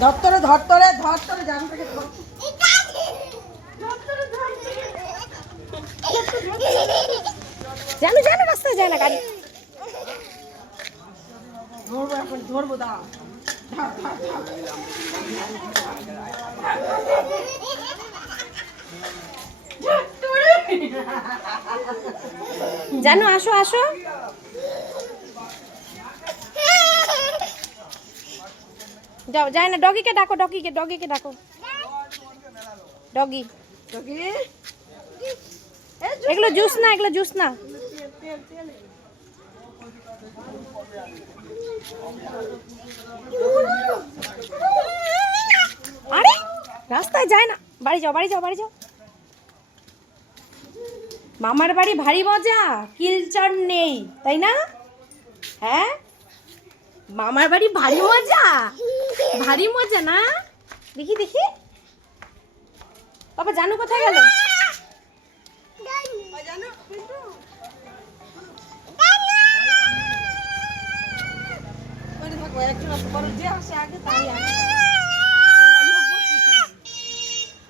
ধর তোরে জান থেকে জানো জানো রাস্তায় যায় না গাড়ি। ধরবো এখন ধরবো দা জানো আসো আসো। যাও যায় না। ডগিকে ডাকো ডগিকে ডাকো। ডগি এগুলো জুস না। আরে রাস্তায় যায় না। বাড়ি যাও। মামার বাড়ি ভারী মজা, কিলচার নেই তাই না? হ্যাঁ মামার বাড়ি ভারী মজা না? দেখি বাবা জানু কোথায় গেল? একজন যে আসে আগে তাই